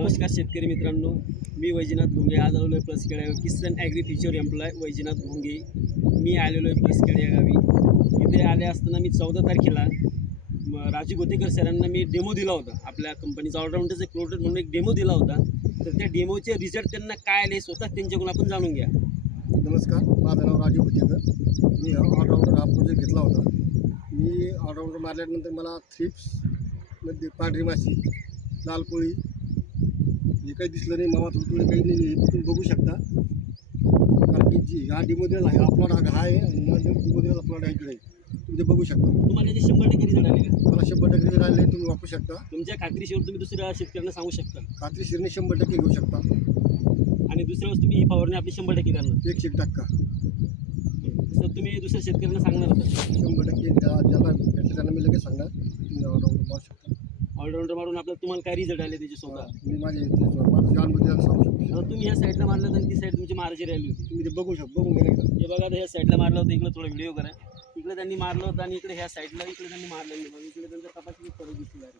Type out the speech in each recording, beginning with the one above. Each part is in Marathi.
नमस्कार शेतकरी मित्रांनो, मी वैजनाथ भोंगे. आज आलेलो आहे प्लसखेड या Kisan Agri Future employee Vaijnath Bhonge. मी आलेलो आहे प्लसखेड या गावी. इथे आले असताना मी 14 तारखेला राजू गोतेकर सरांना मी डेमो दिला होता. आपल्या कंपनीचा ऑलराऊंडरचा एक प्रोडक्ट म्हणून एक डेमो दिला होता. तर त्या डेमोचे रिझल्ट त्यांना काय आले स्वतः त्यांच्याकडून आपण जाणून घ्या. नमस्कार, माझं नाव राजू गोतेकर. मी ऑलराऊंडर हा प्रोजेक्ट घेतला होता. मी ऑलराऊंडर मारल्यानंतर मला थ्रिप्समध्ये पांढरी माशी, लाल कोळी हे काही दिसलं नाही. मावा थोडे काही नाही. हे तुम्ही बघू शकता. कारण की जी हा डेमो दिलेला आहे, हा प्लॉट हा आहे आणि माझं डेमो दिलेला प्लॉट आहे इकडे. तुम्ही ते बघू शकता. तुम्हाला याचे 100% रिझल्ट आले का? मला 100% रिझल्ट आले. तुम्ही वापरू शकता. तुमच्या खात्रीशीर तुम्ही दुसऱ्या शेतकऱ्यांना सांगू शकता. खात्रीशीरने 100% घेऊ शकता. आणि दुसऱ्या वस्तू ही फवारणी आपली 100% करणार. 100% तर तुम्ही दुसऱ्या शेतकऱ्यांना सांगणार होता 100% ज्याला भेटले त्यांना मी लगेच सांगणार. तुम्ही ऑलराऊंडर मारू शकता. ऑलराऊंडर मारून आपल्याला तुम्हाला काय रिझल्ट आले त्याचे स्वतः. मी माझ्या जानबद्दल सांगू शकतो. आता तुम्ही या साईडला मारलं तर ती साईड तुमची मारायची राहिली होती. तुम्ही ते बघू शकता. बघून घ्या. हे बघा, आता ह्या साईडला मारलं होतं. इकडे थोडा व्हिडिओ करा. इकडे त्यांनी मारलं होतं आणि इकडे ह्या साईडला इकडे त्यांनी मारलं नाही. मग इकडे त्यांचा तपासणी फरक दिसला आहे.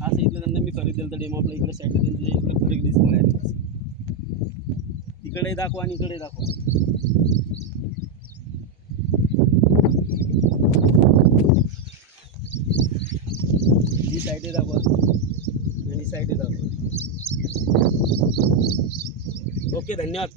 हा साईडला त्यांना मी फरक दिला तर डेमो आपला इकडे साईडला त्यांचे इकडे फरक दिसला आहे. इकडे दाखवा आणि इकडे दाखवा. ही साईडे दाखवा आणि ही साईडे दाखवा. ओके, धन्यवाद.